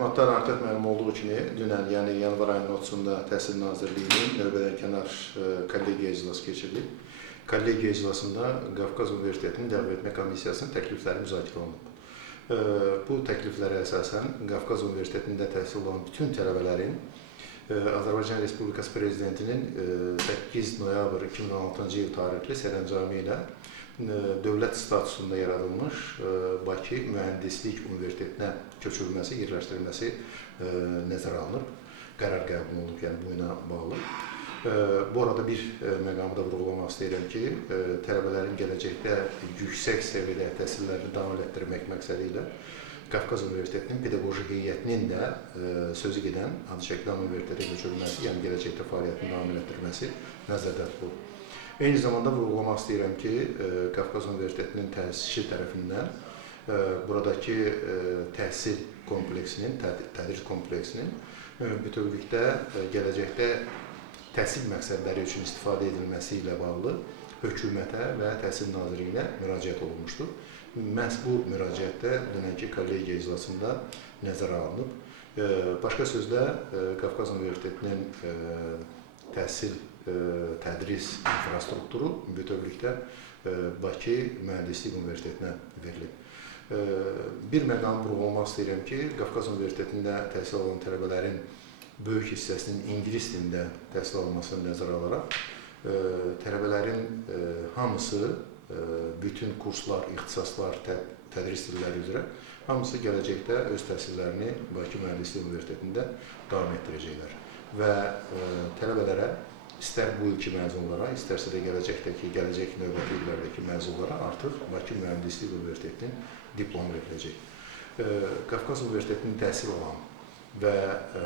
Məlumatlar artıq məlum olduğu kimi, dünən, yəni yanvar ayının 30-da Təhsil Nazirliyinin növbədənkənar kollegiya iclası keçirilib. Kollegiya iclasında Qafqaz Universitetinin ləğv etmə komissiyasının təklifləri müzakirə olunub. Bu təkliflərə əsasən Qafqaz Universitetində təhsil olan bütün tələbələrin Azərbaycan Respublikası Prezidentinin 8 noyabr 2016-cı il tarixli sərəncamı ilə dövlət statusunda yaradılmış Bakı Mühəndislik Universitetinə köçürülməsi, yerləşdirilməsi nəzərə alınıb. Qərar qəbul olunub, yəni bu ilə bağlı. Bu arada bir məqamı da vurğulamaq istəyirəm ki, tələbələrin gələcəkdə yüksək səviyyədə təhsillərini davam etdirmək məqsədi ilə Qafqaz Universitetinin pedaqoji heyətinin də sözü gedən Adıçəkdan Universitetə köçürülməsi, yəni gələcəkdə fəaliyyətini davam etdirməsi nəzərdə tutulub. Eyni zamanda vurğulamaq istəyirəm ki, Qafqaz Universitetinin təsisçi tərəfindən buradakı təhsil kompleksinin, tədris kompleksinin bütövlükdə gələcəkdə təhsil məqsədləri üçün istifadə edilməsi ilə bağlı hökumətə və Təhsil Nazirliyinə müraciət olunmuşdur. Məhz bu müraciətdə dünənki kollegiya iclasında nəzərə alınıb. Başqa sözlə, Qafqaz Universitetinin təhsil tədris infrastrukturu bütövlükdə Bakı Mühəndislik Universitetinə verilib. Bir məqam vurğulamaq istəyirəm ki, Qafqaz Universitetində təhsil alan tələbələrin böyük hissəsinin ingilis dilində təhsil alınmasını nəzərə alaraq, tələbələrin hamısı, bütün kurslar, ixtisaslar, tədris dilləri üzrə hamısı gələcəkdə öz təhsillərini Bakı Mühəndislik Universitetində davam etdirəcəklər. Və tələbələrə istər bu ilki məzunlara, istərsə də gələcək növbəti illərdəki məzunlara artıq Bakı Mühəndislik Universitetinin diplomu veriləcək. Qafqaz Universitetinin təhsil alan və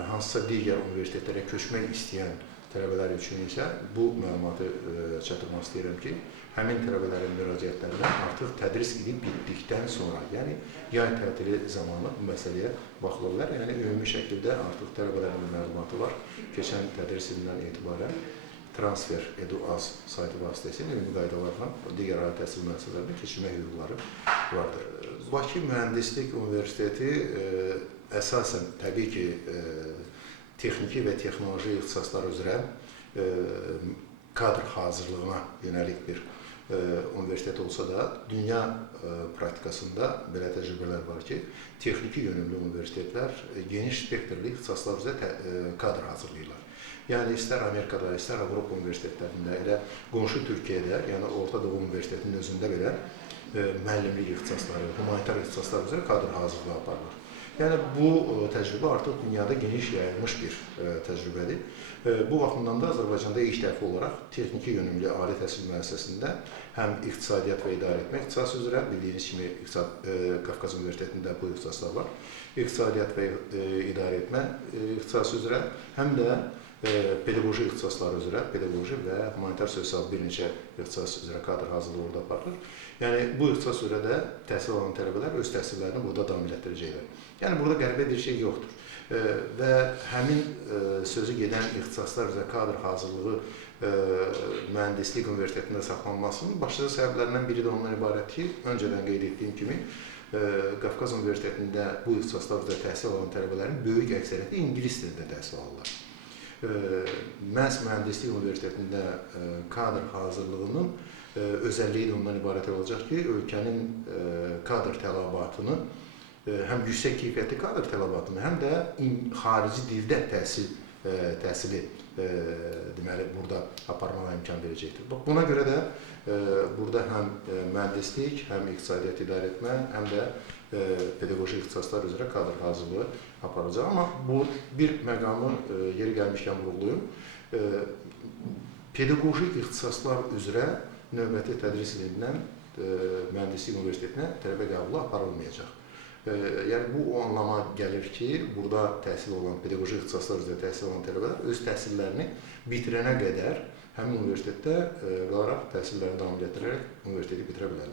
hansısa digər universitetlərə köçmək istəyən tələbələr üçün isə bu məlumatı çatdırmaq istəyirəm ki, həmin tələbələrin müraciətlərinə artıq tədris ili bitdikdən sonra, yəni yay tətili zamanı bu məsələyə baxıla bilər. Yəni ümumi şəkildə artıq tələbələrin məlumatı var. Keçən tədris ilindən etibarən Transfer Edu.az saytı vasitəsilə ümumi qaydalarla digər ali təhsil müəssisələrində keçirmək hüquqları vardır. Bakı Mühəndislik Universiteti əsasən təbii ki, texniki və texnoloji ixtisaslar üzrə kadr hazırlığına yönəlik bir universitet olsa da, dünya praktikasında belə təcrübələr var ki, texniki yönümlü universitetlər geniş spektrli ixtisaslar üzrə kadr hazırlayırlar. Yəni, istər Amerikada, istər Avropa universitetlərində, elə qonşu Türkiyədə, yəni Orta Doğu Universitetinin özündə belə müəllimlik ixtisasları, humanitar ixtisaslar üzrə kadr hazırlığı aparılır. Yəni, bu təcrübə artıq dünyada geniş yayılmış bir təcrübədir. Bu baxımdan da Azərbaycanda ilk dəfə olaraq texniki yönümlü ali təhsil müəssisəsində həm iqtisadiyyat və idarəetmə ixtisası üzrə, bildiyiniz kimi Qafqaz Universitetində bu ixtisaslar var, iqtisadiyyat və idarəetmə ixtisası üzrə, həm də pedaqoji ixtisaslar üzrə, pedaqoji və humanitar sosial bir neçə ixtisas üzrə kadr hazırlığı orada aparılır. Yəni, bu ixtisas üzrə də təhsil alan tələbələr öz təhsillərini burada davam etdirəcəklər. Yəni, burada qəribə bir şey yoxdur. Və həmin sözü gedən ixtisaslar üzrə kadr hazırlığı Mühəndislik Universitetində saxlanmasının başlıca səbəblərindən biri də ondan ibarət ki, öncədən qeyd etdiyim kimi, Qafqaz Universitetində bu ixtisaslar üzrə təhsil alan tələbələrin böyük əksəriyyəti ingilis dilində təhsil alırlar. Məhz Mühəndislik Universitetində kadr hazırlığının özəlliyi də ondan ibarət olacaq ki, ölkənin kadr tələbatını, həm yüksək keyfiyyətli kadr tələbatını, həm də xarici dildə təhsili deməli, burada aparmağa imkan verəcəkdir. Buna görə də burada həm mühəndislik, həm iqtisadiyyat idarəetmə, həm də pedaqoji ixtisaslar üzrə kadr hazırlığı aparacaq. Amma bu bir məqamı yeri gəlmişkən vurğulayım. Pedaqoji ixtisaslar üzrə növbəti tədris ilindən Mühəndislik Universitetinə tələbə qəbulu aparılmayacaq. Yəni, bu o anlama gəlir ki, burada təhsil olan, pedaqoji ixtisaslar üzrə təhsil olan tələbələr öz təhsillərini bitirənə qədər həmin universitetdə qalaraq təhsillərini davam etdirərək universiteti bitirə bilərlər.